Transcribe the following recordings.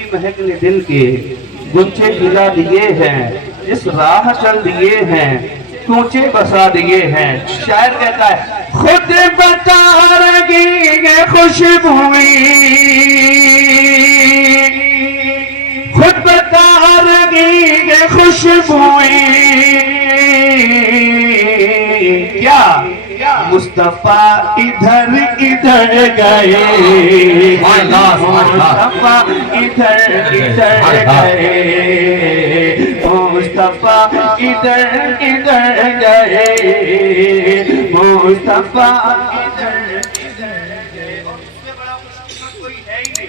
की महक ने दिल के गुंचे खिला दिए हैं, जिस राह चल दिए हैं कूचे बसा दिए हैं। शायर कहता है खुद बता रही है खुशबुएं, खुद बता रही है खुशबुएं, क्या मुस्तफा इधर इधर गए, मुस्तफा इधर इधर गए, मुस्तफा इधर इधर गए, मुस्तफा इधर इधर गए। और उससे बड़ा खुशकिस्मत कोई है ही नहीं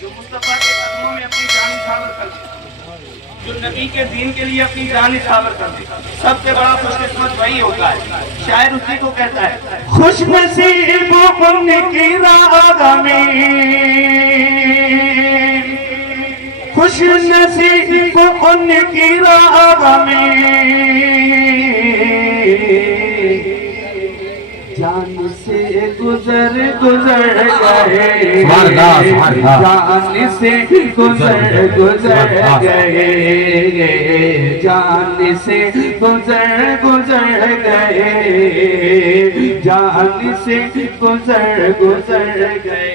जो मुस्तफा के कदमों में अपनी जान न्यौछावर कर दे, जो नबी के दीन के लिए अपनी जान न्यौछावर कर दे। सबसे बड़ा खुशकिस्मत वही होता है। शायर उसी को कहता है खुश नसीब उनकी राह में, खुश नसीब उनकी राह में, जान से गुजर गुजर गए, जान से गुजर गुजर गए, जान से गुजर गुजर गए, जान से गुजर गुजर गए।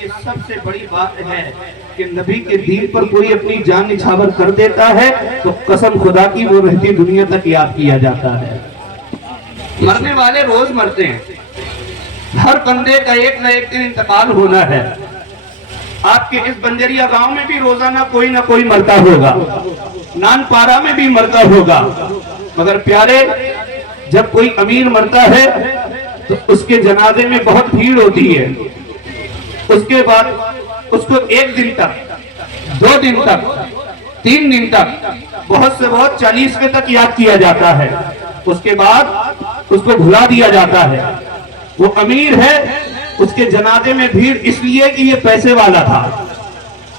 ये सबसे बड़ी बात है कि नबी के दीन पर कोई अपनी जान निछावर कर देता है तो कसम खुदा की वो रहती दुनिया तक याद किया जाता है। मरने वाले रोज मरते हैं, हर बंदे का एक न एक दिन इंतकाल होना है। आपके इस बंजरिया गांव में भी रोजाना कोई ना कोई मरता होगा, नानपारा में भी मरता होगा, मगर प्यारे जब कोई अमीर मरता है तो उसके जनाजे में बहुत भीड़ होती है। उसके बाद उसको एक दिन तक, 2 दिन तक, 3 दिन तक, बहुत से बहुत 40वें तक याद किया जाता है। उसके बाद उसको भुला दिया जाता है। वो अमीर है, उसके जनाजे में भीड़ इसलिए कि ये पैसे वाला था,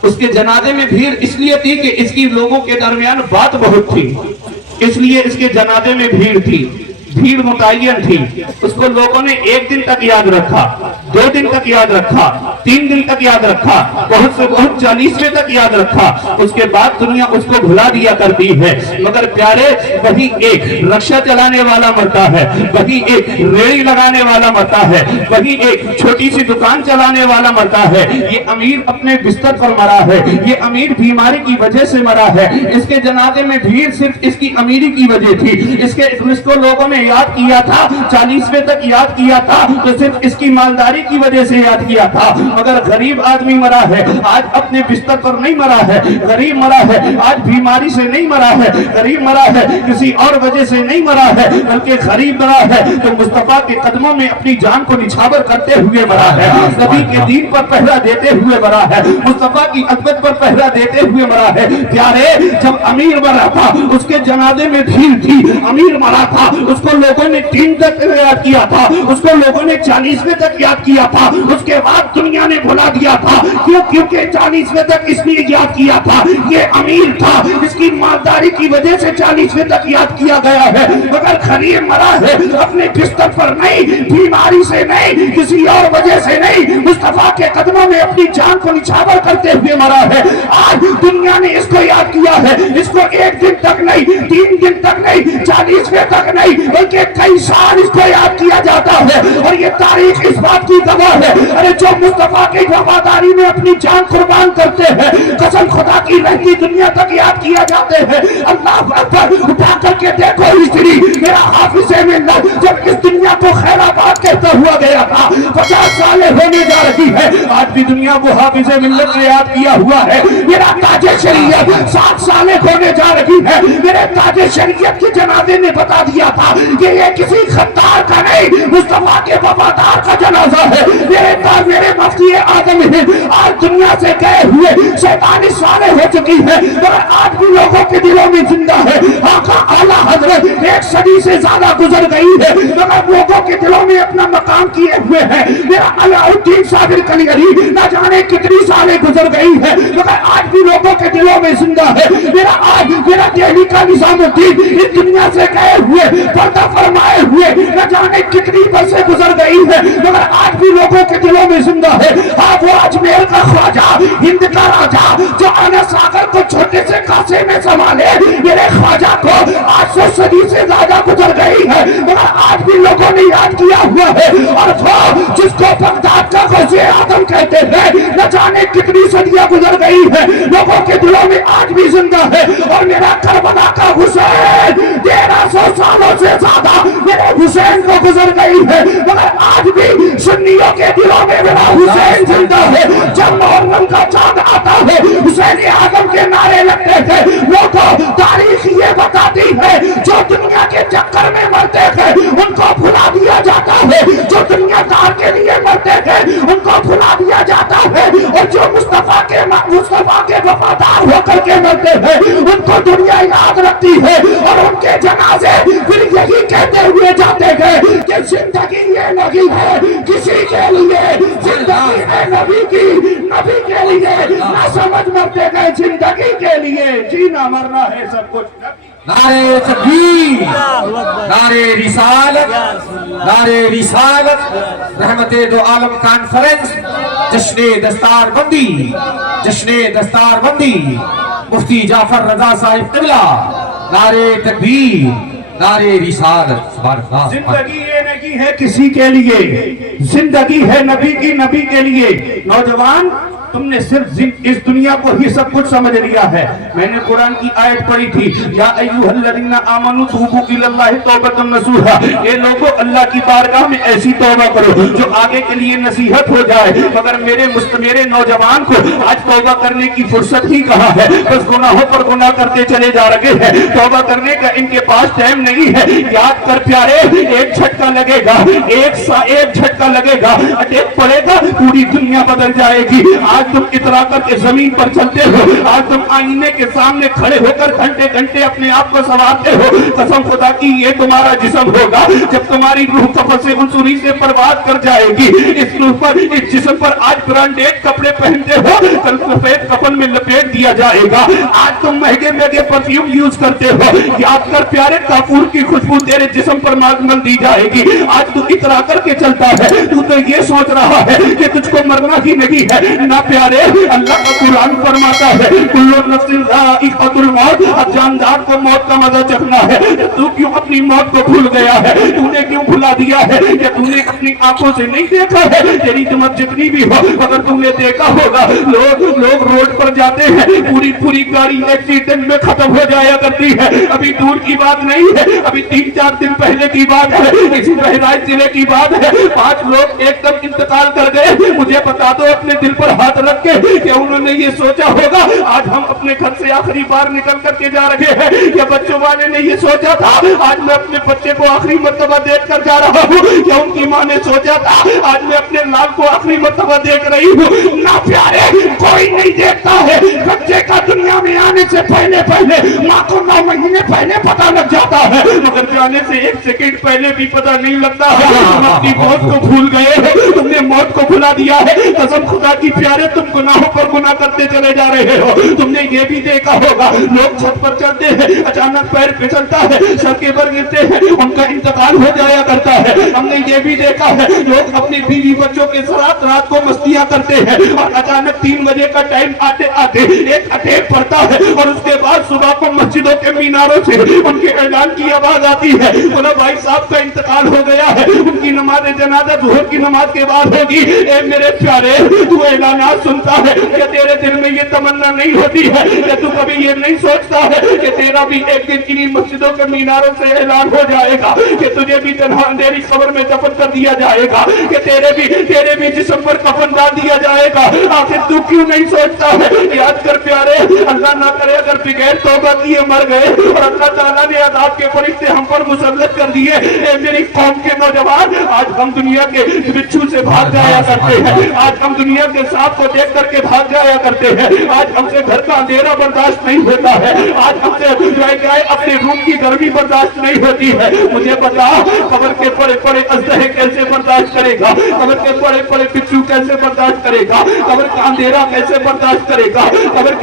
उसके जनाजे में भीड़ इसलिए थी कि इसकी लोगों के दरमियान बात बहुत थी, इसलिए इसके जनाजे में भीड़ थी, भीड़ मुतय्यन थी। उसको लोगों ने 1 दिन तक याद रखा, 2 दिन तक याद रखा, 3 दिन तक याद रखा, बहुत से बहुत 40वें तक याद रखा। उसके बाद दुनिया उसको भुला दिया करती है। मगर प्यारे वही एक रक्षा चलाने वाला मरता है, वही एक रेड़ी लगाने वाला मरता है, वही एक छोटी सी दुकान चलाने वाला मरता है। ये अमीर अपने बिस्तर पर मरा है, ये अमीर बीमारी की वजह से मरा है। इसके जनाजे में भीड़ सिर्फ इसकी अमीरी की वजह थी। इसको लोगों ने याद किया था, 40वें तक याद किया था तो सिर्फ इसकी मालदारी की वजह से याद किया था। मगर गरीब आदमी मरा है, आज अपने बिस्तर पर नहीं मरा है, गरीब मरा है, आज बीमारी से नहीं मरा है, गरीब मरा है, किसी और वजह से नहीं मरा है, बल्कि गरीब मरा है तो मुस्तफा के कदमों में अपनी जान को निछावर करते हुए मरा है, नबी के दीन पर पहरा देते हुए मरा है, मुस्तफा की अज़मत पर पहरा देते हुए मरा है। प्यारे जब अमीर मरा था उसके जनाजे में भीड़ थी, अमीर मरा था उसको लोगों ने 3 तक याद किया था, उसको लोगों ने 40वें तक याद किया था, उसके बाद दुनिया ने भुला दिया था। क्यों? क्योंकि 40वें तक इसलिए याद किया था, ये अमीर था, इसकी मालदारी की वजह से 40वें तक याद किया गया है। मगर गरीब मरा है, अपने बिस्तर पर नहीं, बीमारी से नहीं, किसी और वजह से नहीं, मुस्तफा के कदमों में अपनी जान को निछावर करते हुए मरा है। आज दुनिया ने इसको याद किया है, इसको 1 दिन तक नहीं, 3 दिन तक नहीं, 40वें तक नहीं, बल्कि कई साल इसको याद किया जाता है। और ये तारीख इस बात की गवाह है, अरे जो मुस्तफा की वफादारी में अपनी जान कुर्बान करते हैं, कसम खुदा की रहती दुनिया तक याद किया जाते हैं। अल्लाह अकबर, उठा करके देखो हिस्ट्री, मेरा हाफिज़ मिल्लत जब इस दुनिया को खैराबाद कहता हुआ गया था, 50 सालें होने जा रही है, आज भी दुनिया को हाफिज़ मिल्लत ने याद किया हुआ है। मेरा ताजे शरीयत 7 सालें होने जा रही है, मेरे ताजे शरीयत के जनाजे ने बता दिया था कि ये किसी खद्दार का नहीं, मुस्तफा के वफादार का जनाजा है। मेरे मुफ्ती आजम हिंद आज दुनिया से गए हुए 47 सालें हो चुकी है, मगर आज भी लोगों के दिलों में जिंदा है। आका आला हजरत 1 सदी से ज्यादा गुजर गई है, मगर लोगों के दिलों में अपना मकाम किए हुए है। मेरा अलाउद्दीन साबिर कलियरी न जाने कितनी सालें गुजर गई है, मगर आज بھی لوگوں کے دلوں میں زندہ ہے. میرا دہلی کا نظامالدین اس دنیا سے گئے ہوئے پردہ فرمائے ہوئے نہ جانے کتنی برسیں گزر گئی ہے مگر آج بھی لوگوں کے دلوں میں زندہ ہے. وہ اجمیر کا خواجہ, ہند کا راجا جو آنا ساگر کو چھوٹے سے کاسے میں سنبھالے, میرے خواجہ کو 800 صدی سے زیادہ گزر گئی ہے مگر آج بھی لوگوں نے یاد کیا ہوا ہے. اور وہ جس کو بغداد کا غوث اعظم کہتے ہیں نہ جانے کتنی صدیاں گزر گئی ہے لوگوں کے دلوں میں آج بھی زندہ ہے. اور میرا کربلا کا حسین 1300 سالوں سے زیادہ میرے حسین کو گزر گئی ہے مگر آج بھی سنیوں کے دلوں میں میرا حسین زندہ ہے. جب محرم کا چاند آتا ہے حسین اعظم کے نعرے لگتے ہیں. وہ تو تاریخ یہ بتاتی ہے جو دنیا کے چکر میں مرتے ہیں ان کو بھلا دیا جاتا ہے, جو دنیا دار کے لیے مرتے ہیں ان کو بھلا دیا جاتا ہے, اور جو مصطفیٰ کے وفادار ہو کر کے مرتے ہیں ان کو دنیا یاد رکھتی ہے. اور ان کے جنازے پھر یہی کہتے ہوئے جاتے ہیں کہ زندگی یہ نہیں ہے کسی کے لیے, زندگی ہے نبی کی, نبی کے لیے. نہ سمجھ مرتے گئے زندگی کے لیے, جینا مرنا ہے سب کچھ. نعرے تکبیر, نعرے رسالت, نعرے رسالت. رحمت دو عالم کانفرنس, جشن دستار بندی, جشن دستار بندی مفتی جعفر رضا صاحب قبلہ. نعرے تکبیر, نعرے رسالت. زندگی یہ نہیں ہے کسی کے لیے, زندگی ہے نبی کی, نبی کے لیے. نوجوان تم نے صرف اس دنیا کو ہی سب کچھ سمجھ لیا ہے. میں نے قرآن کی آیت پڑھی تھی, یا ایھا الذین آمنوا توبوا الی اللہ توبۃ نصوحا. اے لوگو اللہ کی بارگاہ میں ایسی توبہ کرو جو آگے کے لیے نصیحت ہو جائے. مگر میرے نوجوان کو آج توبہ کرنے کی فرصت ہی کہاں ہے, بس گناہوں پر گناہ کرتے چلے جا رہے ہیں. توبہ کرنے کا ان کے پاس ٹائم نہیں ہے. یاد کر پیارے, ایک جھٹکا لگے گا, ایک جھٹکا لگے گا, اٹیک پڑے گا, پوری دنیا بدل جائے گی. آج تم اترا کر کے زمین پر چلتے ہو, آج تم آئینے کے سامنے کھڑے ہو کر گھنٹے گھنٹے اپنے آپ کو سنوارتے ہو. قسم خدا کی یہ تمہارا جسم ہوگا جب تمہاری روح کفن سے عنصری سے پرواز کر جائے گی. اس روح پر, اس جسم پر آج برانڈیڈ کپڑے پہنتے ہو, کل سفید کفن میں لپیٹ دیا جائے گا. آج تم مہنگے مہنگے پرفیوم یوز کرتے ہو, یاد کر پیارے کافور کی خوشبو تیرے جسم پر مل دی جائے گی. آج تو اترا کر کے چلتا ہے, تو یہ سوچ رہا ہے کہ تجھ کو مرنا ہی نہیں ہے. نہ پیارے, اللہ کا قرآن فرماتا ہے کل نفس ذائقۃ الموت, اب جاندار کو موت کا مزہ چکھنا ہے. تو کیوں اپنی موت کو بھول گیا ہے, تو نے کیوں بھلا دیا ہے کہ تو نے اپنی آنکھوں سے نہیں دیکھا ہے. تیری ہمت جتنی بھی ہو اگر تم نے دیکھا ہوگا, لوگ روڈ پر جاتے ہیں, پوری گاڑی ایکسیڈنٹ میں ختم ہو جایا کرتی ہے. ابھی دور کی بات نہیں ہے, ابھی 3-4 دن پہلے کی بات ہے, اسی بہرائچ ضلع کی بات ہے. 5 لوگ ایک دم انتقال کر گئے. مجھے بتا دو اپنے دل پر ہاتھ رکھ کے کہ انہوں نے یہ سوچا ہوگا آج ہم اپنے گھر سے آخری بار نکل کر کے جا رہے ہیں, یا بچوں والے نے یہ سوچا تھا آج میں اپنے بچے کو آخری مرتبہ دیکھ کر جا رہا ہوں, یا ان کی ماں نے سوچا تھا آج میں اپنے لال کو آخری مرتبہ دیکھ رہی ہوں. نہ پیارے, کوئی نہیں دیکھتا ہے. بچے کا دنیا میں آنے سے پہلے ماں کو 9 مہینے پہلے پتہ لگ جاتا ہے, مگر جانے سے 1 سیکنڈ پہلے بھی پتہ نہیں لگتا ہے. تم اپنی موت کو بھول گئے ہو, تم نے موت کو بھلا دیا ہے. قسم خدا کی پیارے, تم گناہوں پر گناہ کرتے چلے جا رہے ہو. تم نے یہ بھی دیکھا ہوگا لوگ چھت پر چلتے ہیں, اچانک پیر پھسلتا ہے, سڑکیں پر گرتے ہیں, ان کا انتقال ہو جایا کرتا ہے. ہم نے یہ بھی دیکھا ہے لوگ اپنی بیوی بچوں کے ساتھ رات کو مستیاں کرتے ہیں, اور اچانک 3 بجے کا ٹائم آتے ایک اٹیک پڑتا ہے, اور اس کے بعد صبح کو مسجدوں کے میناروں سے ان کے اعلان کی آواز آتی ہے, بولا بھائی صاحب کا انتقال ہو گیا ہے, ان کی نماز جنازہ ظہر کی نماز کے بعد ہوگی. اے میرے پیارے, تو اعلانات سنتا ہے کہ تیرے دل میں یہ تمنا نہیں ہوتی ہے کہ تو کبھی یہ نہیں سوچتا ہے کہ تیرا بھی ایک دن انہی مسجدوں کے میناروں سے اعلان ہو جائے گا کہ تجھے بھی تنہا اندھیری قبر میں دفن کر دیا جائے گا, کہ تیرے بھی جسم پر کفن ڈال دیا جائے گا. آخر تو کیوں نہیں سوچتا ہے؟ یاد کر پیارے, اللہ نہ करे अगर बगैर तौबा किए मर गए और अल्लाह ताला ने अज़ाब के फरिश्ते हम पर मुसल्लत कर दिए। ए मेरी कौम के नौजवान, आज हम दुनिया के बिच्छू से भाग जाया करते हैं, आज हम दुनिया के सांप को देख करके भाग जाया करते हैं, आज हमसे घर का अंधेरा बर्दाश्त नहीं होता है, आज हमसे अपने रूम की गर्मी बर्दाश्त नहीं होती है। मुझे बता, कब्र के बड़े बड़े अजदहे कैसे बर्दाश्त करेगा, कब्र के बड़े बड़े बिच्छू कैसे बर्दाश्त करेगा, कब्र का अंधेरा कैसे बर्दाश्त करेगा, कब्र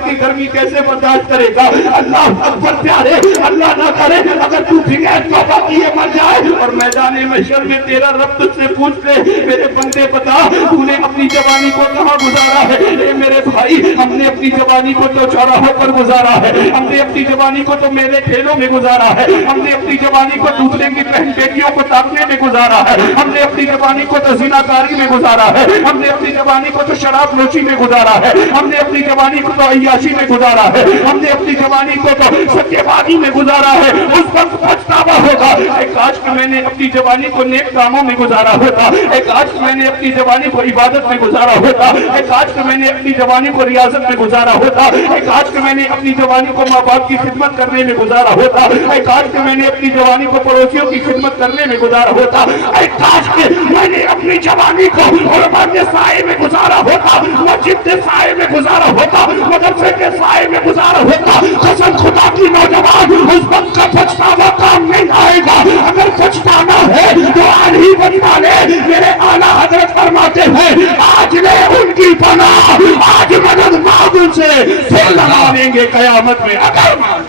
की गर्मी कैसे बर्दाश्त करेगा। अल्लाह अकबर प्यारे, अल्लाह ना करे अगर तू बगैर तौबा किए मर जाए और मैदान महशर में तेरा रब तुझसे पूछ ले, मेरे बंदे बता तूने अपनी जवानी को कहाँ गुजारा है। ए मेरे भाई, हमने अपनी जवानी को तो चौराहों पर गुजारा है, हमने अपनी जवानी को तो मेरे खेलों में गुजारा है, हमने अपनी जवानी को दूसरे की बहन बेटियों को ताकने में गुजारा है, हमने अपनी जवानी को तो ज़िनाकारी में गुजारा है, हमने अपनी जवानी को तो शराब नोशी में गुजारा है, हमने अपनी जवानी को तो अय्याशी में गुजारा है, हमने अपनी जवानी को तो सट्टेबाजी में गुजारा है। उस वक्त पछतावा होगा, एक काश कि मैंने अपनी जवानी को नेक कामों में गुजारा होता, एक काश कि मैंने अपनी जवानी को इबादत में गुजारा होता, एक काश कि मैंने अपनी जवानी को रियाजत में गुजारा होता, एक काश कि मैंने अपनी जवानी को माँ बाप की खिदमत करने में गुजारा होता, एक काश कि मैंने अपनी जवानी को पड़ोसियों की खिदमत करने में गुजारा होता, एक काश कि मैंने अपनी जवानी को उलमा के साए में गुजारा होता, मस्जिद के साए में गुजारा होता, मदरसे के साए में गुजारा होता। कसम खुदा की नौजवान, उस वक्त का पछतावा काम नहीं आएगा। अगर पछताना है तो आज ही बचता ले। मेरे आला हजरत फरमाते हैं, आज ले उनकी पनाह, आज मदद मांग उनसे, फिर लगा लेंगे कयामत में अगर मान